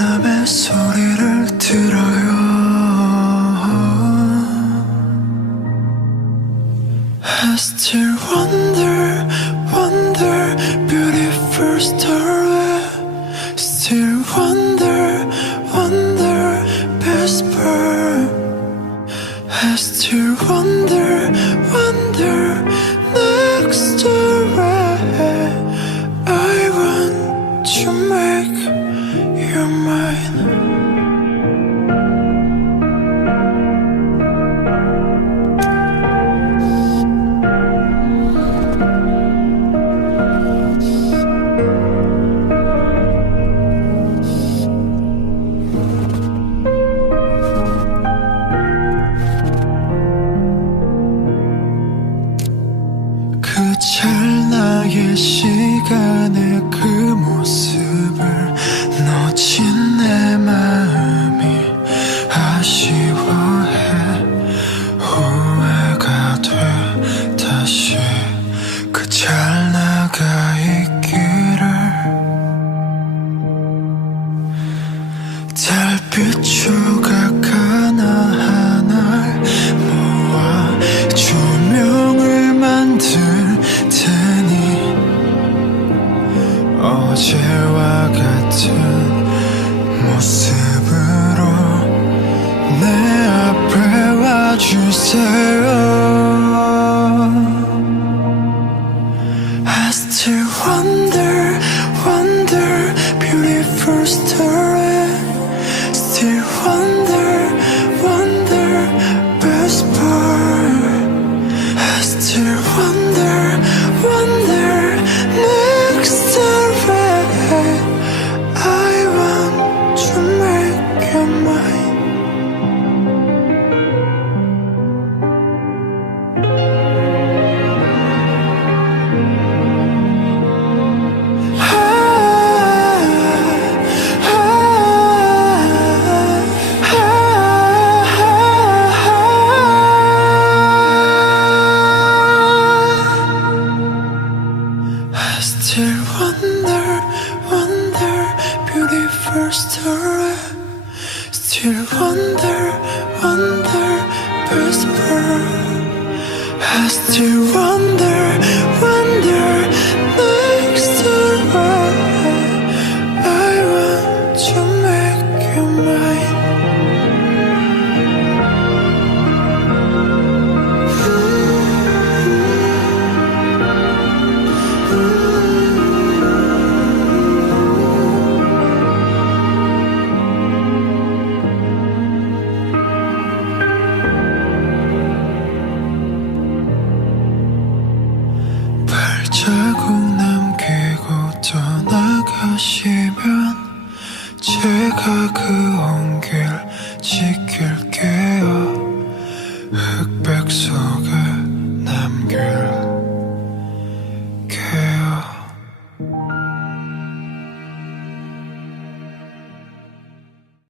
바람의 I still wonder, wonder Beautiful story. Still wonder, wonder Whisper. I still wonder. 그 찰나의 시간에 그 모습을 놓친 내 마음이 아쉬워. turn stirrer Still wonder, wonder, whisper. I still wonder 제가 그 온길 지킬게요. 흑백 속에 남길